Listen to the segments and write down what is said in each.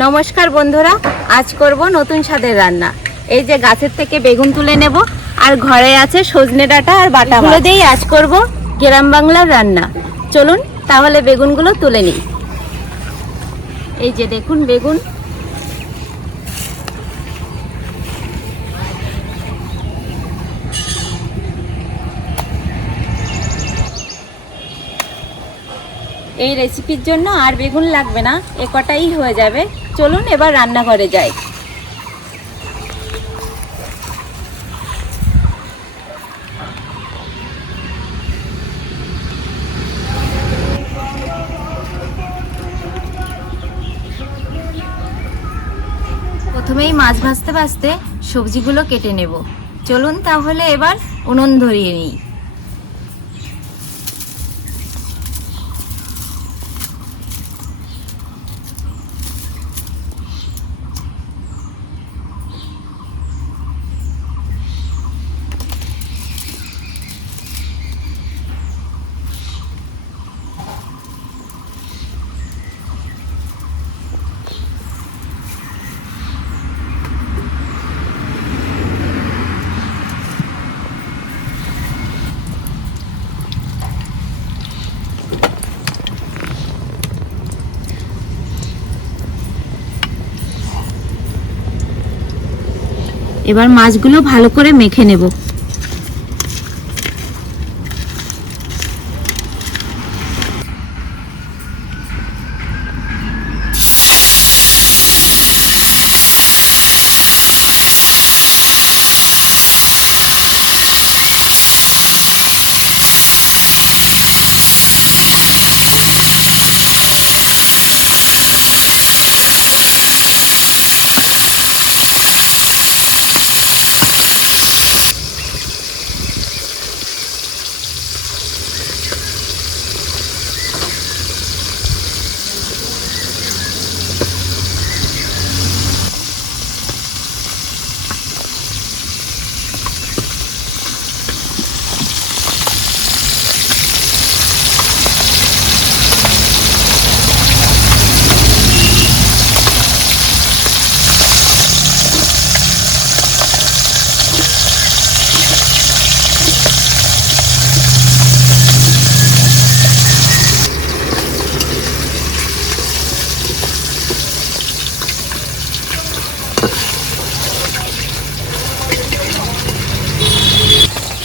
নমস্কার বন্ধুরা, আজ করব নতুন স্বাদের রান্না। এই যে গাছের থেকে বেগুন তুলে নেব, আর ঘরে আছে সজনে ডাঁটা আর বাটা মাছ দিয়েই আজ করব গ্রাম বাংলার রান্না। চলুন, তাহলে বেগুনগুলো তুলে নিই। এই যে দেখুন বেগুন এই রেসিপির জন্য আর বেগুন লাগবে না, এ কটাই হয়ে যাবে। চলুন এবার রান্নাঘরে যাই। প্রথমেই মাছ ভাজতে ভাজতে সবজিগুলো কেটে নেব। চলুন তাহলে এবার উনুন ধরিয়ে নিই। এবার মাছগুলো ভালো করে মেখে নেব।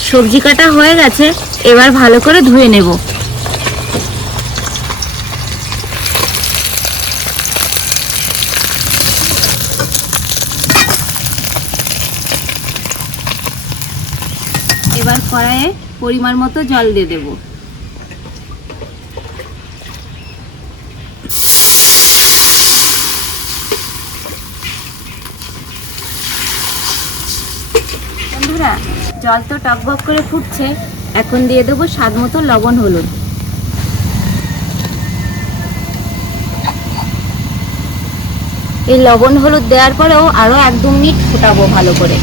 সবজি কাটা হয়ে গেছে, এবার ভালো করে ধুয়ে নেব। এবার কড়াইয়ে পরিমাণ মতো জল দিয়ে দেব। জল তো টকবক করে ফুটছে, এখন দিয়ে দেবো স্বাদ মতো লবণ হলুদ। এই লবণ হলুদ দেওয়ার পরেও আরও এক দু মিনিট ফোটাবো ভালো করে।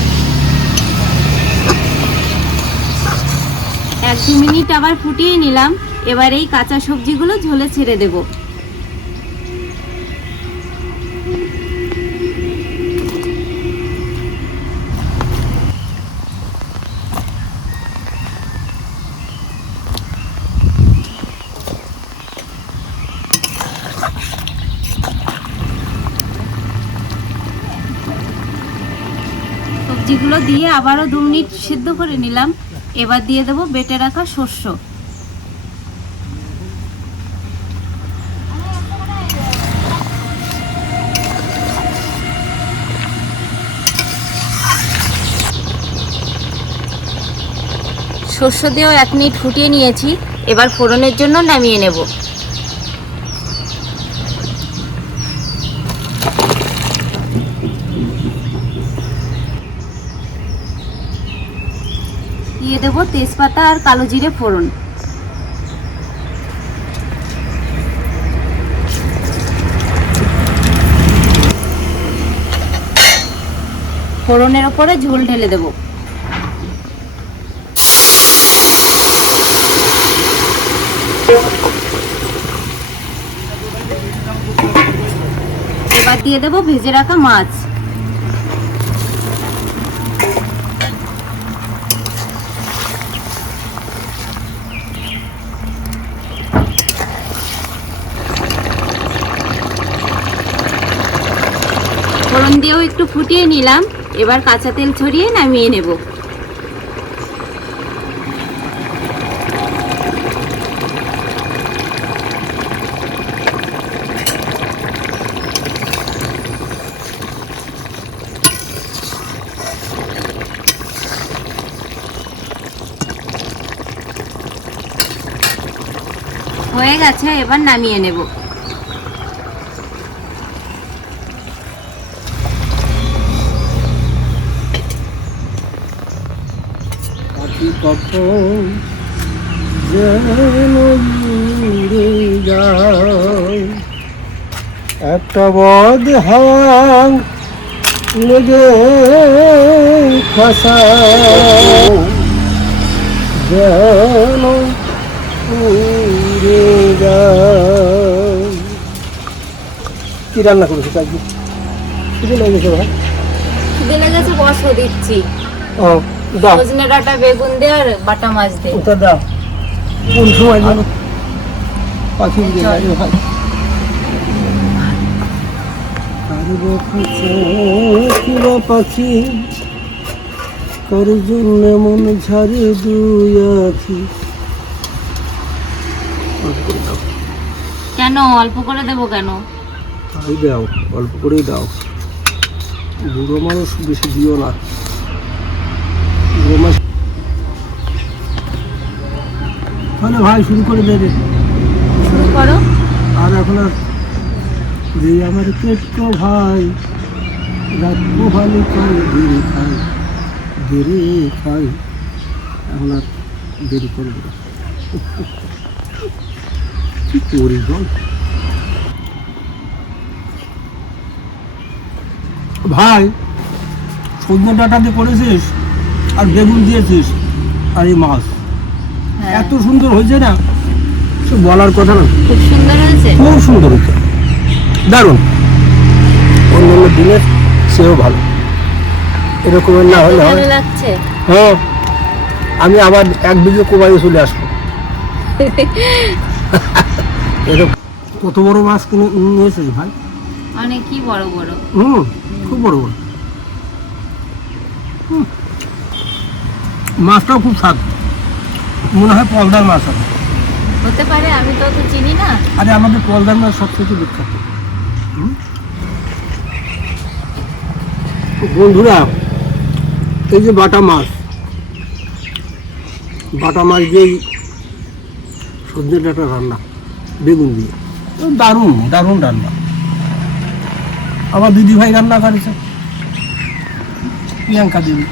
এক দু মিনিট আবার ফুটিয়ে নিলাম, এবার এই কাঁচা সবজিগুলো ঝোলে ছেড়ে দেবো। সবজিগুলো দিয়ে আবারও দু মিনিট সিদ্ধ করে নিলাম। এবার দিয়ে দেবো বেটে রাখা শস্য। শস্য দিয়েও এক মিনিট ফুটিয়ে নিয়েছি। এবার ফোড়নের জন্য নামিয়ে নেব। দেবো তেজপাতা আর কালো জিরে ফোড়ন। ফোড়নের ওপরে ঝোল ঢেলে দেবো। এবার দিয়ে দেবো ভেজে রাখা মাছ। ফোড়ন দিয়েও একটু ফুটিয়ে নিলাম। এবার কাঁচা তেল ছড়িয়ে নামিয়ে নেব। হয়ে গেছে, এবার নামিয়ে নেব। কখন একটা বদ হাওয়া লেগে খসা যেন উড়ে যায়। কি রান্না করেছিস আজকে কিছু লেগেছে ভাই? খিদে লেগেছে বসো দিচ্ছি। ও। দাও। সজনে ডাঁটা বেগুন আর বাটা মাছ ওটা দাও। কোন সময় যেন পাখি ভাই পাখি কার জন্য মন ঝাড়ে দুই কেন? অল্প করে দেবো কেন? তাই দাও অল্প করেই দাও। বুড়ো মানুষ বেশি দিও না বুড়ো মানুষ তাহলে ভাই শুরু করে দে শুরু করো। আর এখন আর যে আমার পেটকো ভাই রাখব ভালো খাই দেরি খাই দেরি খাই। এখন আর দেরি করব। কি করি বল? ভাই সজনে ডাটা দিয়ে করেছিস? আর বেগুন দিয়েছিস? আর এই মাছ। এত সুন্দর হয়েছে না? বলার কথা না। খুব সুন্দর হয়েছে? খুব সুন্দর হয়েছে। দারুণ। অন্যান্য দিনের সেও ভালো। এরকম না হলে হয় হ্যাঁ। আমি আবার এক বিঘে কোবাইয়ে চলে আসব। এরকম। কত বড় মাছ কিনে নিয়েছিস ভাই? অনেকই বড় বড়? হুম খুব বড় বড়। মাছটাও খুব স্বাদ। মনে হয় পলদার মাছ হবে। হতে পারে আমি তো অত চিনি না। আরে আমাদের পলদার মাছ সবথেকে বিখ্যাত। বন্ধুরা এই যে বাটা মাছ বাটা মাছ দিয়েই সবজি ডাটা রান্না বেগুন দিয়ে। দারুণ দারুণ রান্না। আমার দিদি ভাই রান্না করেছে। প্রিয়াঙ্কা দিদি।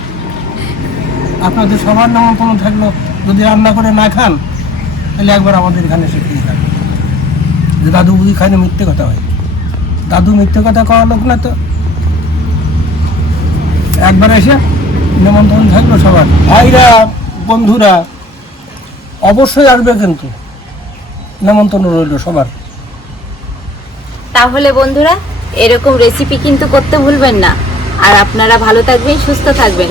আপনাদের সবার নামন্ত্রণ থাকল, যদি রান্না করে না খান, তাহলে একবার আমাদের এখানে এসে খেয়ে খান যে দাদু বুঝি না, মিথ্যে কথা হয়। দাদু মিথ্যে কথা কওয়া লোক না তো। একবার এসে নেমন্ত্রণ থাকল সবার। ভাইরা, বন্ধুরা, অবশ্যই আসবে কিন্তু। নেমন্ত্রণ রইল সবার। তাহলে বন্ধুরা, এরকম রেসিপি কিন্তু করতে ভুলবেন না। আর আপনারা ভালো থাকবেন, সুস্থ থাকবেন।